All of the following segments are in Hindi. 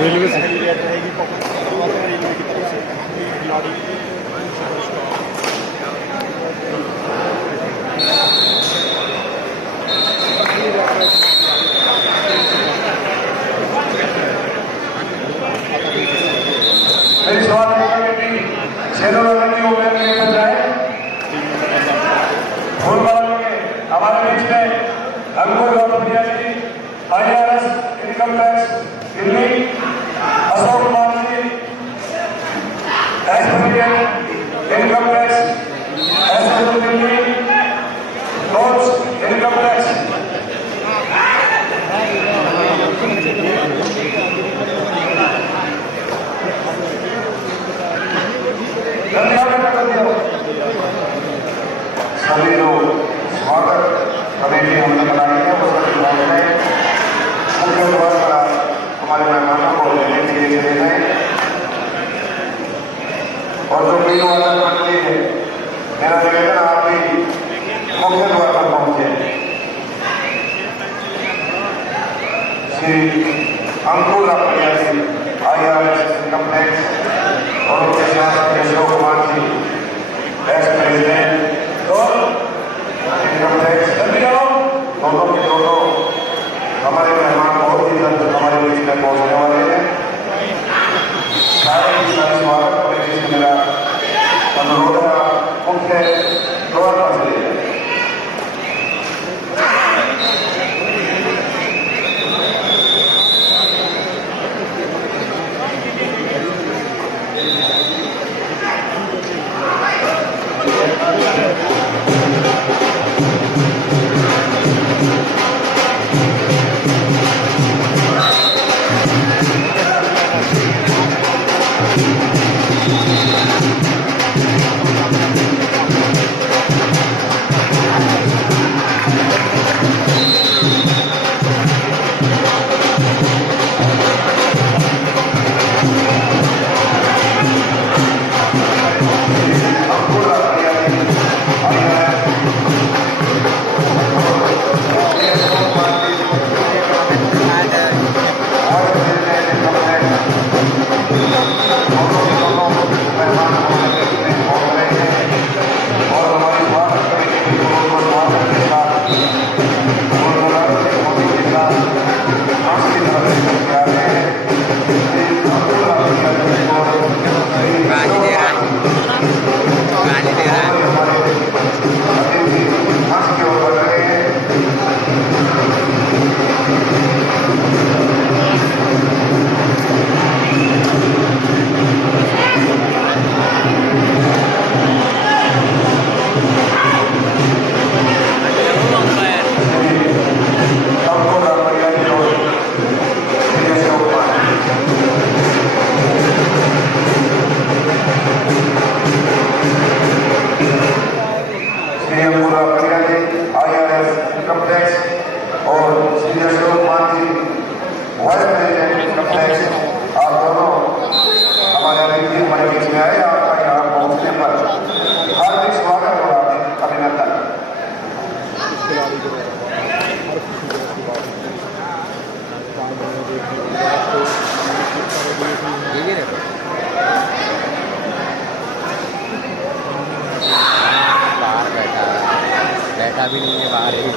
रेलवे रहेगी रेलवे की तरफ से खिलाड़ी हमारे बीच में अंकुर और Priya ji IRS income tax Delhi, Ashok Kumar ji income tax Delhi, Rose income tax सभी लोग स्वागत कमेटी हमने बनाई है मुख्य द्वार पर हमारे मेहमानों को लेने के लिए चले गए और जो भी मंडली है मेरा निवेदन आप भी मुख्य द्वार पर पहुंचे। श्री अंकुर रापड़िया जी IRS इनकम टैक्स और उनके साथ अशोक कुमार जी एक्स प्रेसिडेंट और इनकम टैक्स दोनों के दोनों हमारे मेहमान बहुत ही जल्द हमारे बीच में पहुंचने वाले हैं। सारे स्वागत कमेटी से मेरा अनुरोध है मुख्य द्वार पर चले जाए। बैठा भी नहीं है बाहर ही।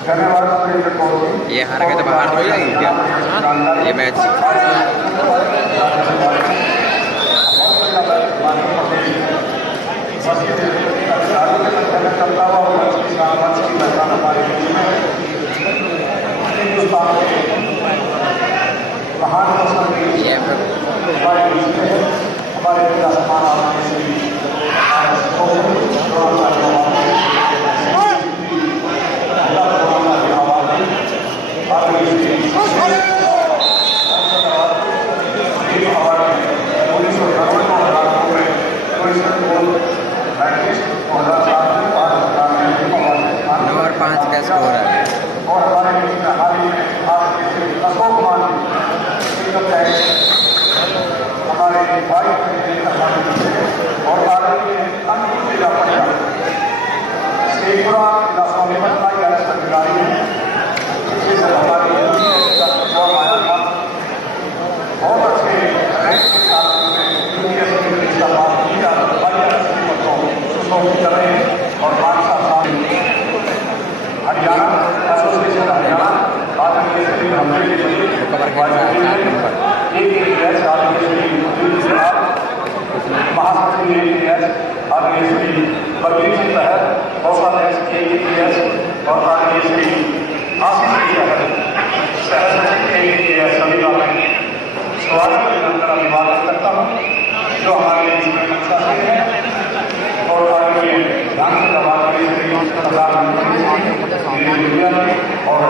ये हार के तो बाहर हो जाएगी क्या ये मैच? ये नंबर 5 का स्कोर है। और हमारे बीच में हाल ही में अशोक कुमार हमारे भाई और आदरणीय अन्य जिला परिषद शेखपुरा जिला स्वाभिमान का यह अधिकारी है जिससे हमारी बहुत अच्छे रैंक के साथ और हरियाणा एसोसिएशन हरियाणा आदरणीय श्री महासचिव आदरणीय श्री बलवीर सिंह तहत हौसला और आदरणीय श्री आशीष सह सचिव सभी का मैं स्वागत अभिवादन करता हूँ जो हमारे लिए है और आदरणीय ध्यान से प्रधानमंत्री और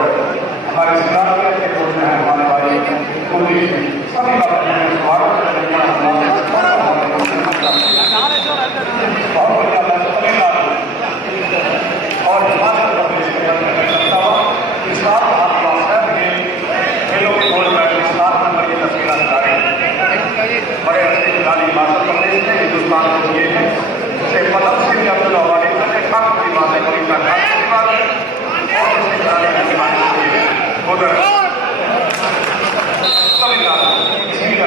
हमारे जिला के हैं हमारे भाई सभी का स्वागत बहुत बढ़िया तमिलनाडु और हिमाचल प्रदेश के इस बार खेलों के गोल्ड मेडल 7 नंबर की तस्वीर जारी बड़े अच्छे खिलाड़ी हिमाचल प्रदेश में हिंदुस्तान को दिए हैं से पदम सिंह अब्दुल अवाड़ी खास की बात है कविता खास की बात है और उसके खिलाड़ी उधर तमिलनाडु इसी का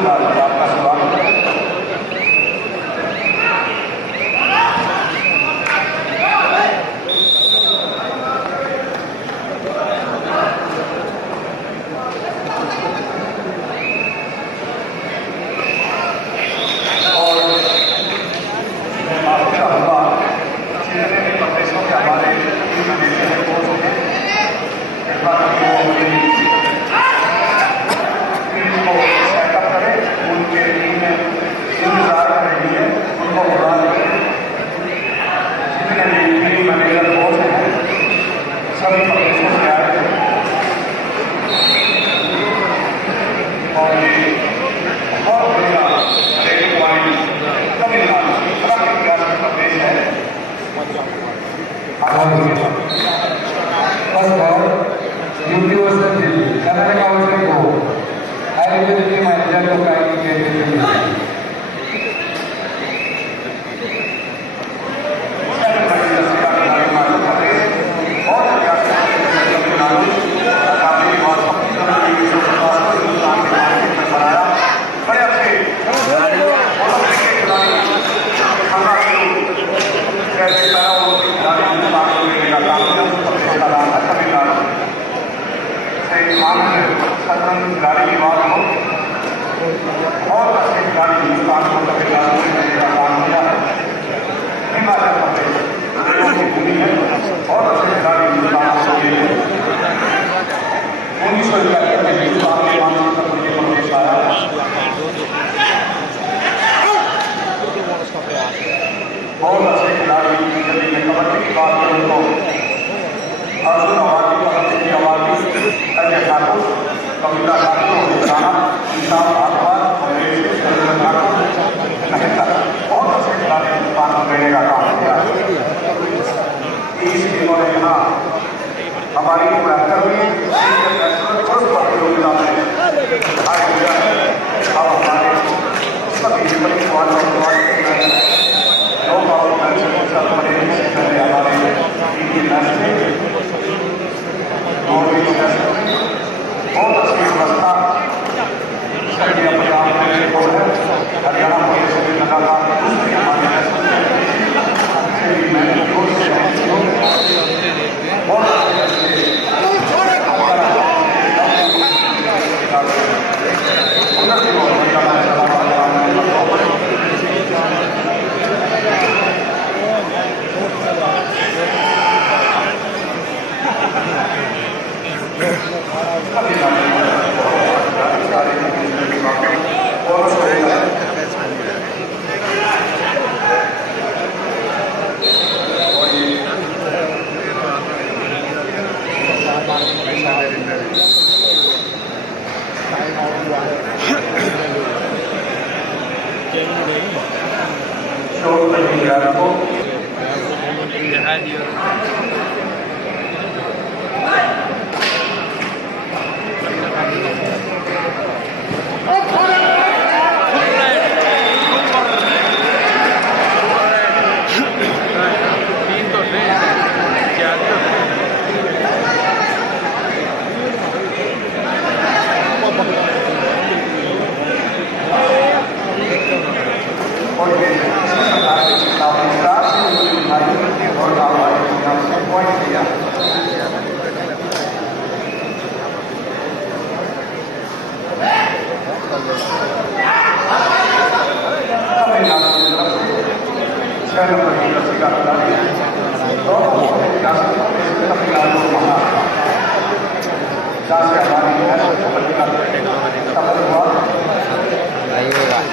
बहुत अच्छे आपका स्वागत है। बहुत अच्छे खिलाड़ी यदि मैं कबड्डी की बात करूँ तो अर्जुन अवार्डी को हर्षित अवार्डी अजय ठाकुर कविता ठाकुर राणा विशाल भागवत बहुत अच्छे खिलाड़ी हिंदुस्तान को देने का काम किया। इस टीमों ने यहाँ हमारी 72वीं उस प्रतियोगिता में भाग लिया है। अब हमारे सभी परिवारों को बहुत अच्छी व्यवस्था हरियाणा पुलिस ने लगातार दूसरी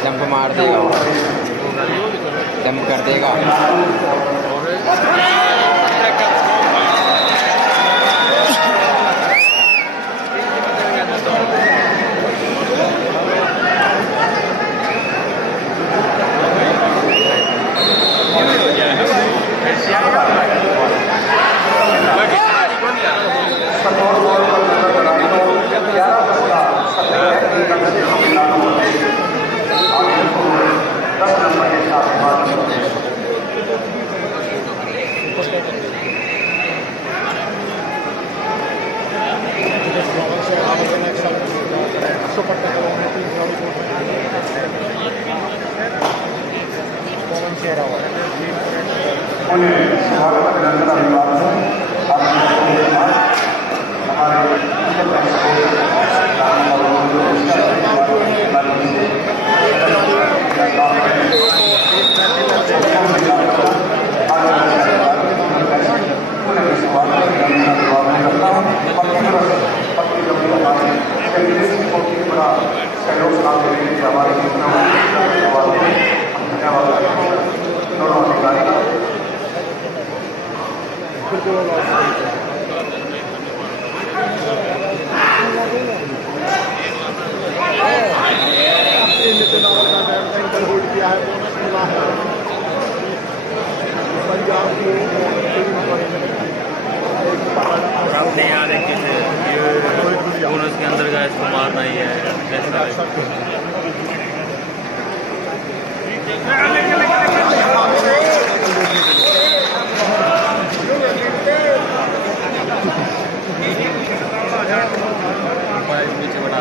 जंप मार देगा, जंप कर देगा। नहीं आ रहे बोनस के अंदर का इसको मारना ही है। नीचे बढ़ा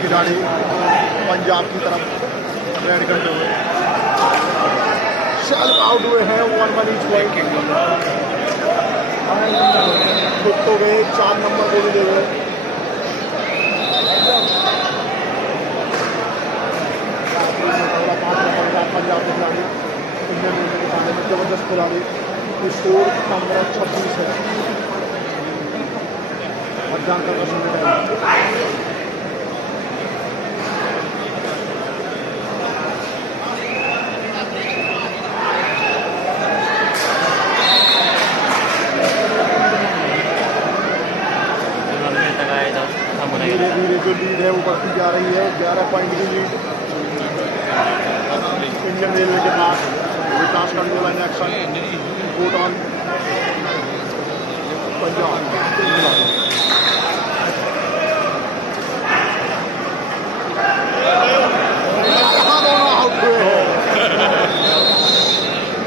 खिलाड़ी पंजाब की तरफ रेड करते हुए सेल्फ आउट हुए हैं 1-1 ईच वे तो गए 4 नंबर को भी दे गए। पंजाब के खिलाड़ी इंडियन रेलवे के सामने में जबरदस्त खिलाड़ी स्कोर 15-26 है और जानकर का सुनने धीरे धीरे जो लीड है वो बढ़ती जा रही है। 11 पॉइंट की लीड इंडियन रेलवे के पास। विकास का लाइन एक्शन कोट ऑन पंजाब दोनों आउट हुए हैं।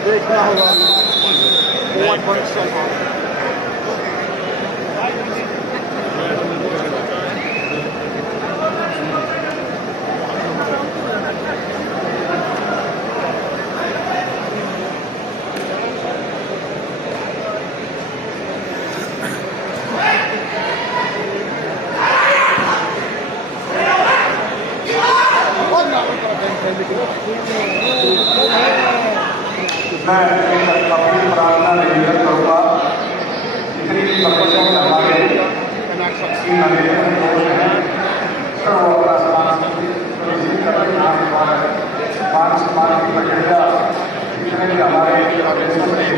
देखना होगा 1-1 मैं अपनी प्रार्थना निवेदन करूँगा जितनी भी तपस्या हमारे मान सम्मान की प्रक्रिया जितने भी हमारे रिवाइवल नहीं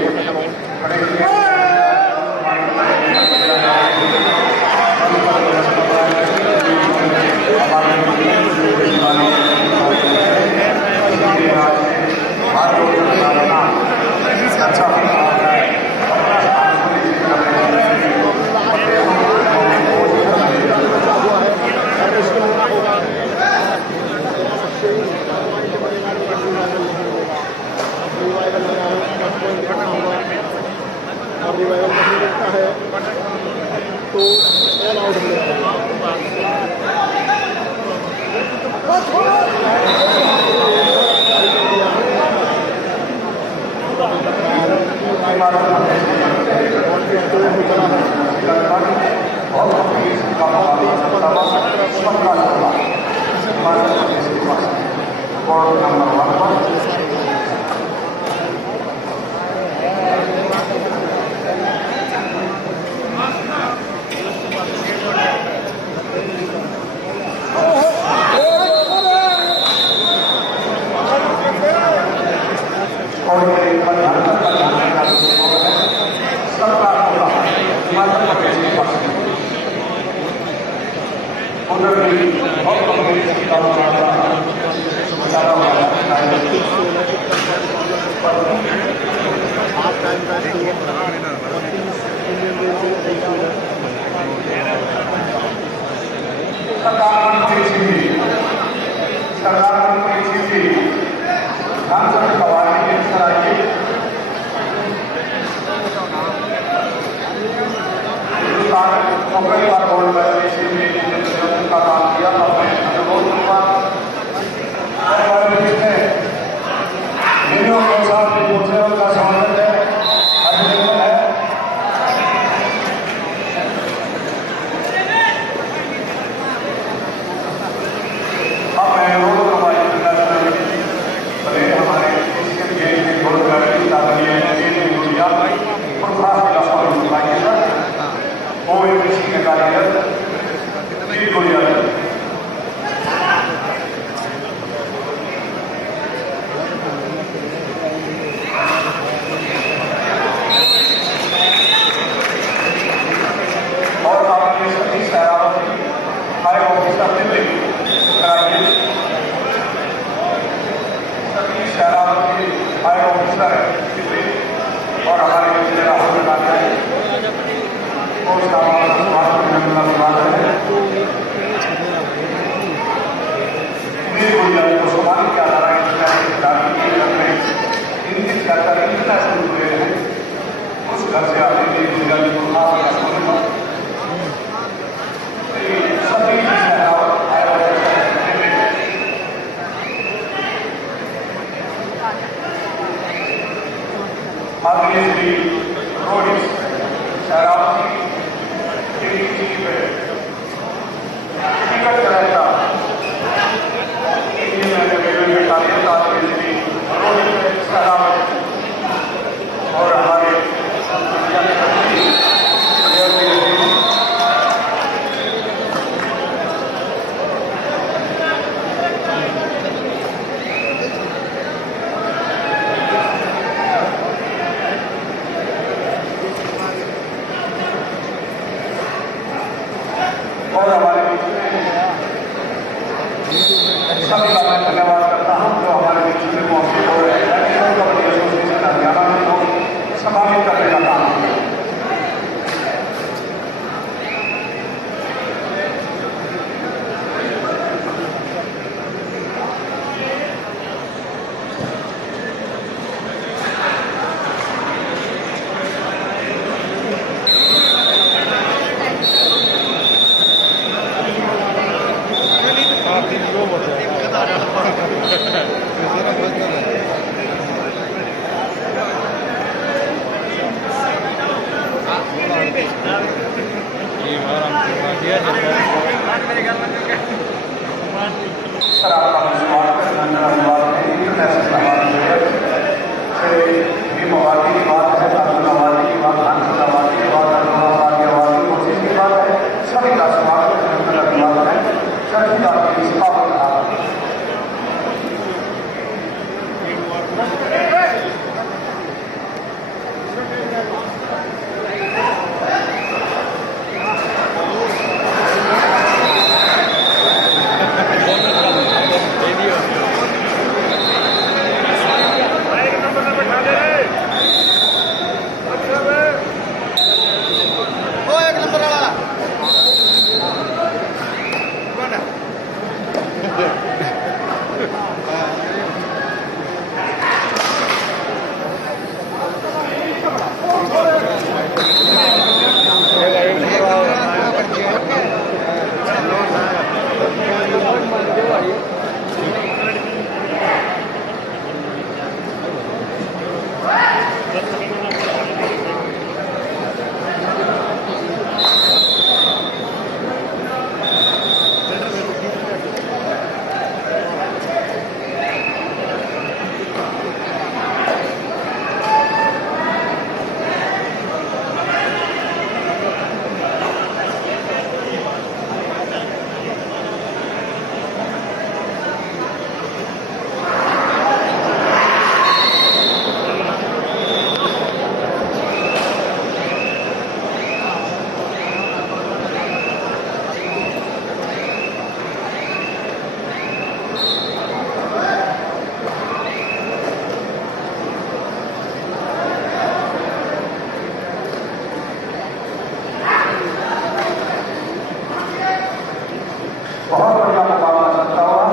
मिलता है तो ऑल आउट सर आपका विश्वास इंटरनेशनल अवार्ड से भी मवादी की बात है, अब्दुल अवादी की बात, अब्दुल अवादी की बात, अब्दुल अवादी कोशिश की बात है, सभी का स्वागत है, सभी आपकी स्थापना बहुत बढ़िया मुकाबला चलता हुआ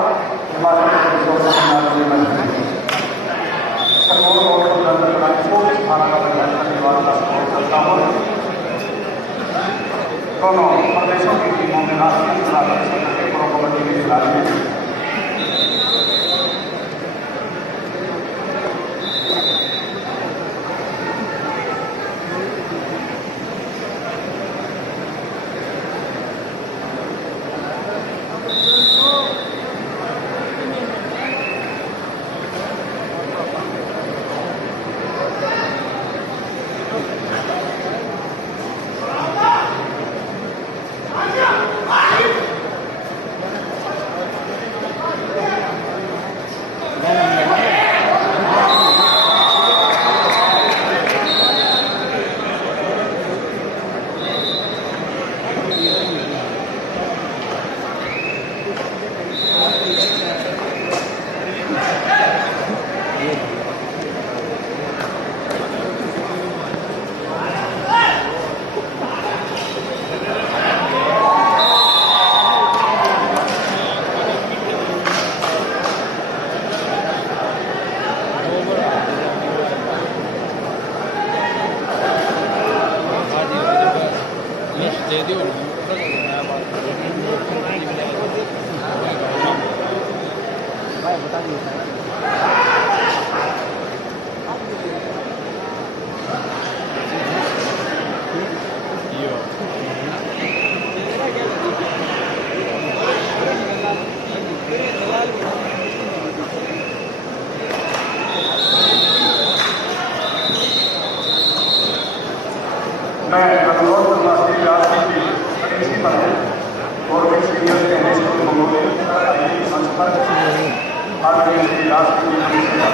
दोनों प्रदेशों की टीमों में राष्ट्रीय प्रो कबड्डी के खिलाड़ी हैं। मैं अनुरोध करूँगा श्री राष्ट्रीय principal government senior tennis school Mongolia संस्था आदरणीय श्री राष्ट्रीय प्रिंसिपल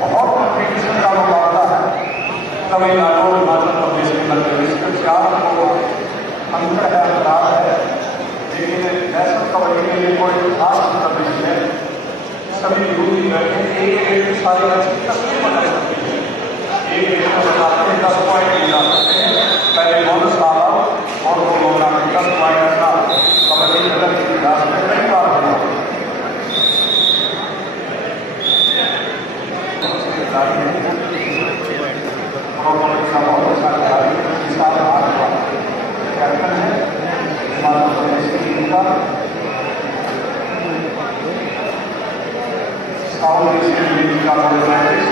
बहुत कंपटीशन का मुकाबला है। तमिलनाडु और हिमाचल प्रदेश के मध्य प्रदेश में 4 को अंतर है, अंतराल है, लेकिन नेशनल कबड्डी के लिए कोई खास अंतर नहीं है। सभी यूथ बैठे एक सारी अच्छी तस्वीर बना सकती है। एक बताते हैं 10 पॉइंट मिला सकते हैं, पहले बोनस डाला और 2 लोग 10 पॉइंट का कबड्डी अलग इतिहास में कई बार हुआ। South Asian League Cup organizers.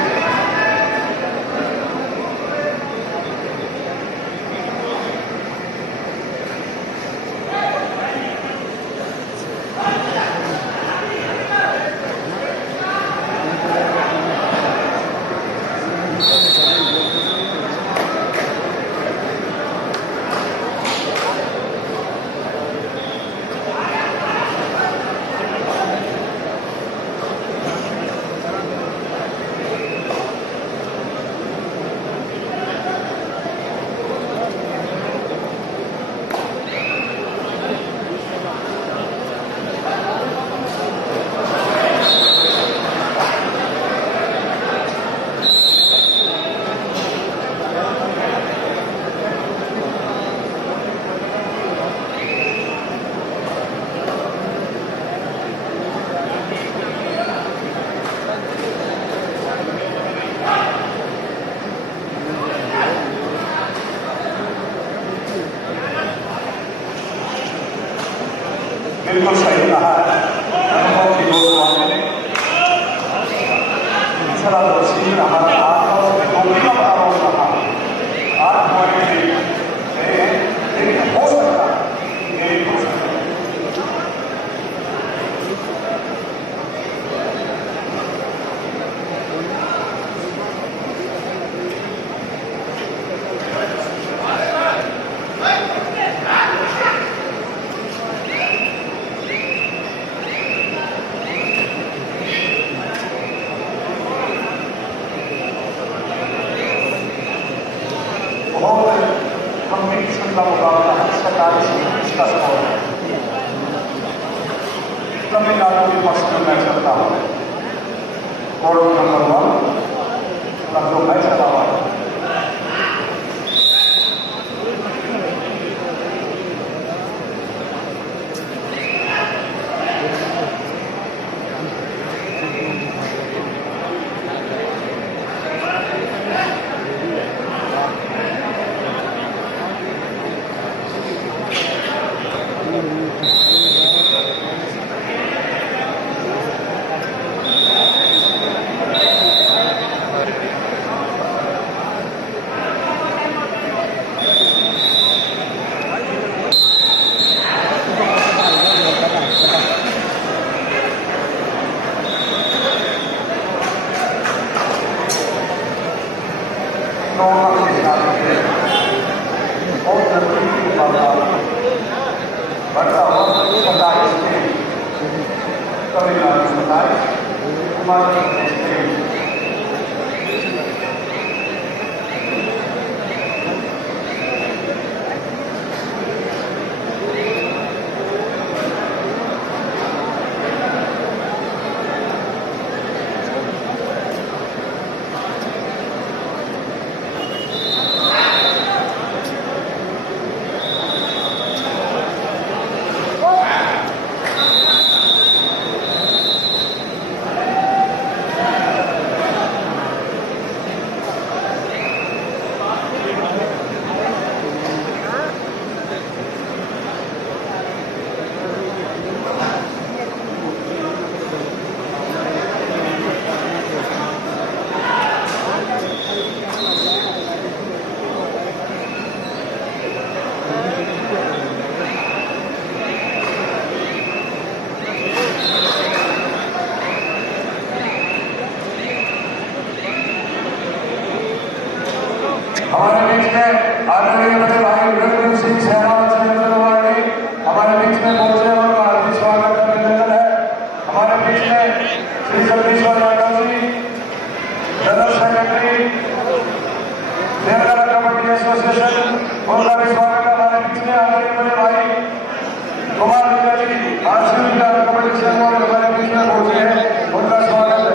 बिल्कुल सही कहा है अनुभव की दोस्तों ने दूसरा दोषी रहा गोलियां बना रहा 8 पॉइंट लेकिन हो सकता है ये हो सकता है। कंपटीशन का मुकाबला है 47 का स्कोर है। तमिलनाडु के पक्ष में मैच चलता है कोर्ट नंबर 1 लगभग मैच चला हुआ है। हमारे बीच में आदरणीय बड़े भाई रणदीप सिंह सहवाग हमारे बीच में पहुंचे और हार्दिक स्वागत का अभिनंदन है। हमारे बीच में Shri Jagdishwar Yadav ji general secretary Telangana kabaddi association, उनका भी स्वागत है। हमारे बीच में आदरणीय बड़े भाई कुमार विजय जी आरसीबी का कबड्डी संघ हमारे बीच में पहुंचे हैं, उनका स्वागत है।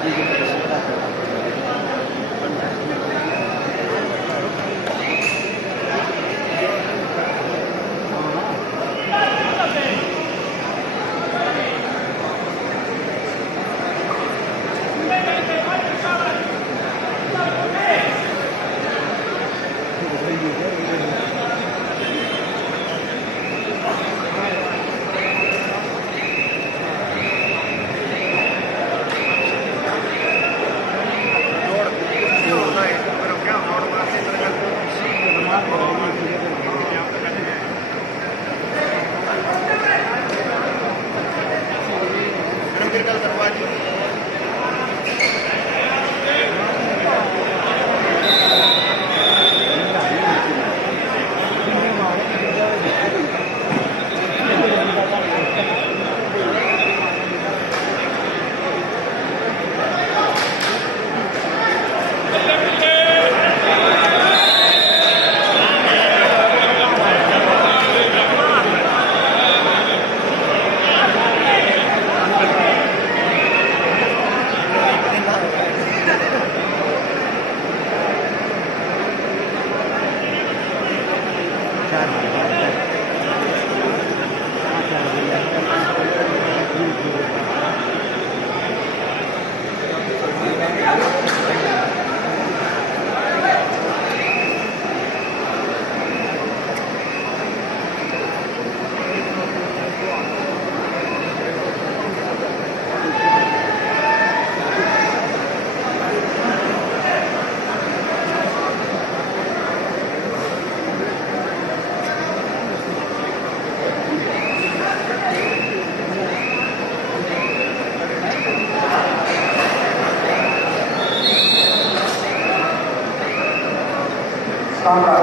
Start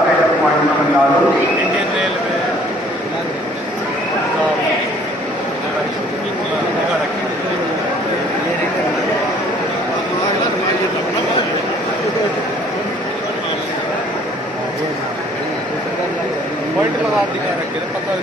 at point Tamil Nadu. Indian Railway point लगा दिखा रखे थे पता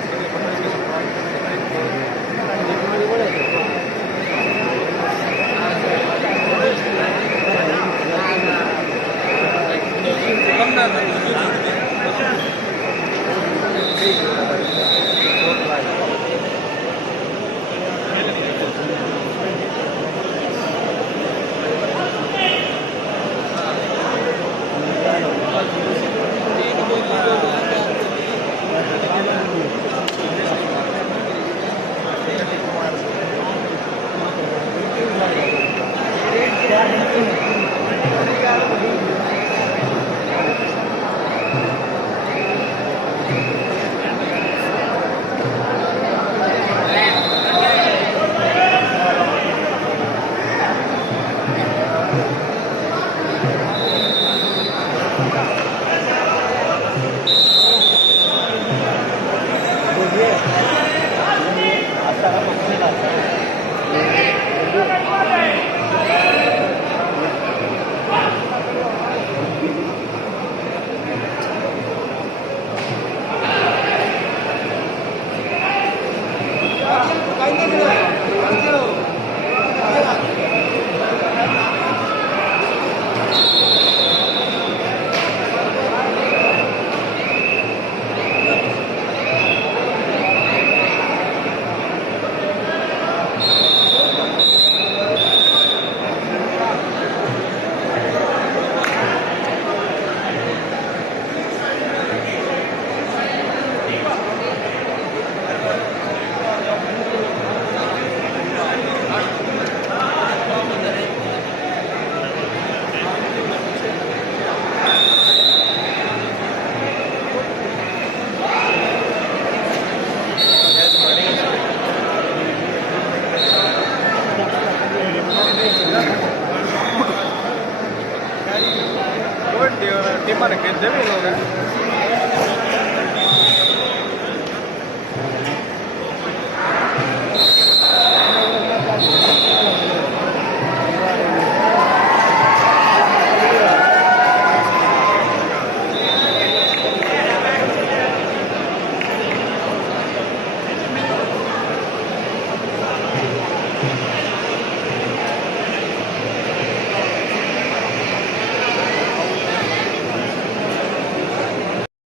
टीम रखे थे भी लोग